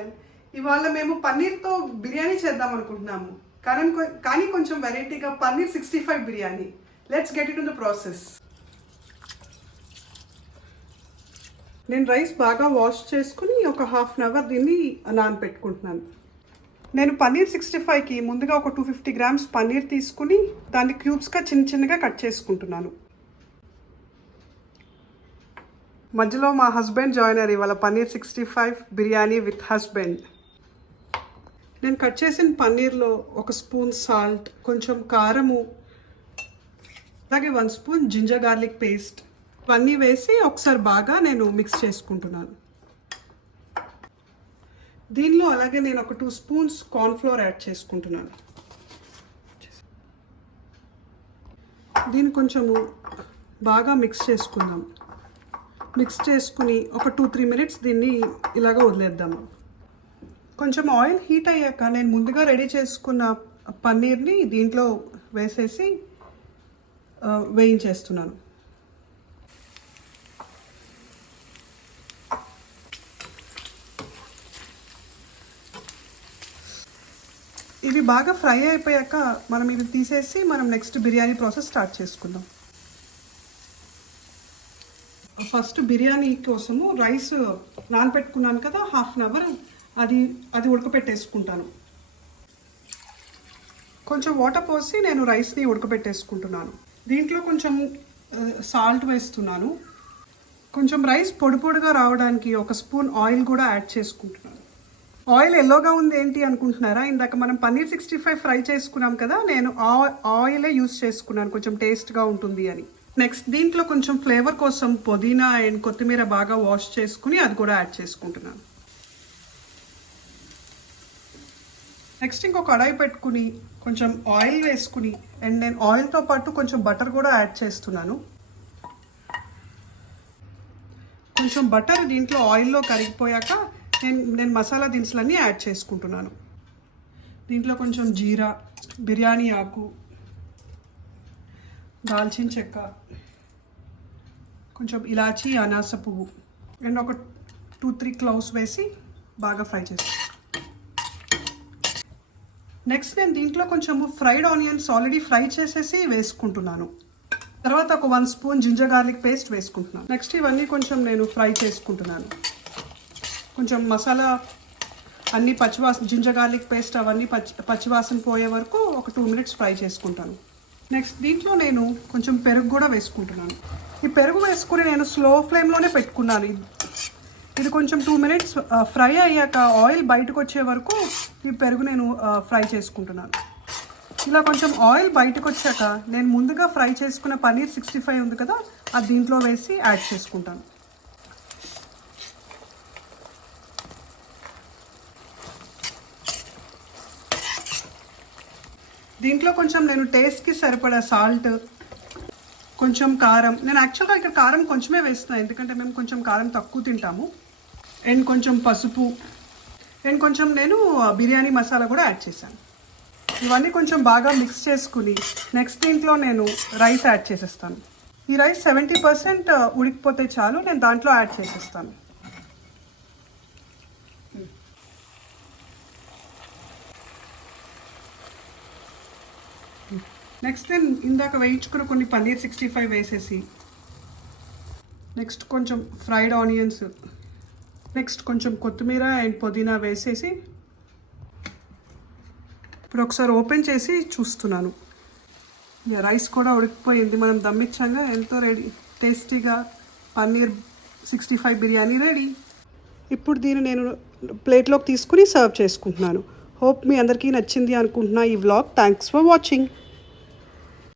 Channel ఇవాళ మేము పన్నీర్తో బిర్యానీ చేద్దాం అనుకుంటున్నాము. కానీ కానీ కొంచెం వెరైటీగా paneer sixty five biryani. Let's get it in the process నేను రైస్ బాగా వాష్ చేసుకుని ఒక హాఫ్ అన్ అవర్ దీన్ని నానబెట్టుకుంటున్నాను నేను పన్నీర్ సిక్స్టీ ఫైవ్కి ముందుగా ఒక టూ ఫిఫ్టీ గ్రామ్స్ పన్నీర్ తీసుకుని దాన్ని క్యూబ్స్గా చిన్న చిన్నగా కట్ చేసుకుంటున్నాను. మధ్యలో మా హస్బెండ్ జాయిన్ అయ్యారు. ఇవాళ paneer sixty five biryani with husband. నేను కట్ చేసిన పన్నీర్లో ఒక స్పూన్ సాల్ట్ కొంచెం కారము అలాగే one spoon ginger garlic paste ఇవన్నీ వేసి ఒకసారి బాగా నేను మిక్స్ చేసుకుంటున్నాను. దీనిలో అలాగే నేను ఒక టూ స్పూన్స్ కార్న్ఫ్లోర్ యాడ్ చేసుకుంటున్నాను. దీన్ని కొంచెము బాగా మిక్స్ చేసుకుందాం. మిక్స్ చేసుకుని ఒక టూ త్రీ మినిట్స్ దీన్ని ఇలాగ వదిలేద్దాము. కొంచెం ఆయిల్ హీట్ అయ్యాక నేను ముందుగా రెడీ చేసుకున్న పన్నీర్ని దీంట్లో వేసేసి వేయించేస్తున్నాను. ఇవి బాగా ఫ్రై అయిపోయాక మనం ఇది తీసేసి మనం నెక్స్ట్ బిర్యానీ ప్రాసెస్ స్టార్ట్ చేసుకుందాం. ఫస్ట్ బిర్యానీ కోసము రైస్ నానబెట్టుకున్నాను కదా హాఫ్ అన్ అవర్ అది అది ఉడకపెట్టేసుకుంటాను. కొంచెం వాటర్ పోసి నేను రైస్ని ఉడకబెట్టేసుకుంటున్నాను దీంట్లో కొంచెం సాల్ట్ వేస్తున్నాను. కొంచెం రైస్ పొడి పొడిగా రావడానికి ఒక స్పూన్ ఆయిల్ కూడా యాడ్ చేసుకుంటున్నాను. ఆయిల్ ఎల్లోగా ఉంది ఏంటి అనుకుంటున్నారా? ఇందాక మనం పన్నీర్ సిక్స్టీ ఫైవ్ ఫ్రై చేసుకున్నాం కదా నేను ఆ- ఆయిలే యూస్ చేసుకున్నాను కొంచెం టేస్ట్గా ఉంటుంది అని. నెక్స్ట్ దీంట్లో కొంచెం ఫ్లేవర్ కోసం పుదీనా అండ్ కొత్తిమీర బాగా వాష్ చేసుకుని అది కూడా యాడ్ చేసుకుంటున్నాను. నెక్స్ట్ ఇంకో కడాయి పెట్టుకుని కొంచెం ఆయిల్ వేసుకుని అండ్ నేను ఆయిల్తో పాటు కొంచెం బటర్ కూడా యాడ్ చేస్తున్నాను. కొంచెం బటర్ దీంట్లో ఆయిల్లో కరిగిపోయాక నేను నేను మసాలా దినుసులన్నీ యాడ్ చేసుకుంటున్నాను. దీంట్లో కొంచెం జీరా బిర్యానీ ఆకు దాల్చిన చెక్క కొంచెం ఇలాచీ అనాస పువ్వు. అండ్ ఒక టూ త్రీ క్లౌస్ వేసి బాగా ఫ్రై చేస్తాను నెక్స్ట్ నేను దీంట్లో కొంచెము ఫ్రైడ్ ఆనియన్స్ ఆల్రెడీ ఫ్రై చేసేసి వేసుకుంటున్నాను. తర్వాత ఒక one spoon ginger garlic paste వేసుకుంటున్నాను. నెక్స్ట్ ఇవన్నీ కొంచెం నేను ఫ్రై చేసుకుంటున్నాను. కొంచెం మసాలా అన్ని పచ్చివాసన జింజర్ గార్లిక్ పేస్ట్ అవన్నీ పచ్చి పచ్చివాసన పోయే వరకు ఒక టూ మినిట్స్ ఫ్రై చేసుకుంటాను. నెక్స్ట్ దీంట్లో నేను కొంచెం పెరుగు కూడా వేసుకుంటున్నాను. ఈ పెరుగు వేసుకుని నేను స్లో ఫ్లేమ్లోనే పెట్టుకున్నాను. ఇది- కొంచెం టూ మినిట్స్ ఫ్రై అయ్యాక ఆయిల్ బయటకు వచ్చే వరకు ఈ పెరుగు నేను ఫ్రై చేసుకుంటున్నాను. ఇలా కొంచెం ఆయిల్ బయటకు వచ్చాక నేను ముందుగా ఫ్రై చేసుకున్న పన్నీర్ సిక్స్టీ ఫైవ్ ఉంది కదా అది దీంట్లో వేసి యాడ్ చేసుకుంటాను. దీంట్లో కొంచెం నేను టేస్ట్కి సరిపడా సాల్ట్ కొంచెం కారం. నేను యాక్చువల్గా ఇక్కడ కారం కొంచెమే వేస్తున్నాను ఎందుకంటే మేము కొంచెం కారం తక్కువ తింటాము. అండ్ కొంచెం పసుపు. అండ్ కొంచెం నేను బిర్యానీ మసాలా కూడా యాడ్ చేశాను. ఇవన్నీ కొంచెం బాగా మిక్స్ చేసుకుని నెక్స్ట్ దీంట్లో నేను రైస్ యాడ్ చేసేస్తాను. ఈ రైస్ సెవెంటీ పర్సెంట్ ఉడికిపోతే చాలు నేను దాంట్లో యాడ్ చేసేస్తాను. నెక్స్ట్ నేను ఇందాక వేయించుకున్న కొన్ని పన్నీర్ సిక్స్టీ ఫైవ్ వేసేసి. నెక్స్ట్ కొంచెం ఫ్రైడ్ ఆనియన్స్ నెక్స్ట్ కొంచెం కొత్తిమీర అండ్ పుదీనా వేసేసి ఇప్పుడు ఒకసారి ఓపెన్ చేసి చూస్తున్నాను. ఇక రైస్ కూడా ఉడికిపోయింది. మనం దమ్మిచ్చాగా ఎంతో రెడీ టేస్టీగా paneer sixty five biryani ready ఇప్పుడు దీన్ని నేను ప్లేట్లోకి తీసుకుని సర్వ్ చేసుకుంటున్నాను. హోప్ మీ అందరికీ నచ్చింది అనుకుంటున్నా ఈ వ్లాగ్. Thanks for watching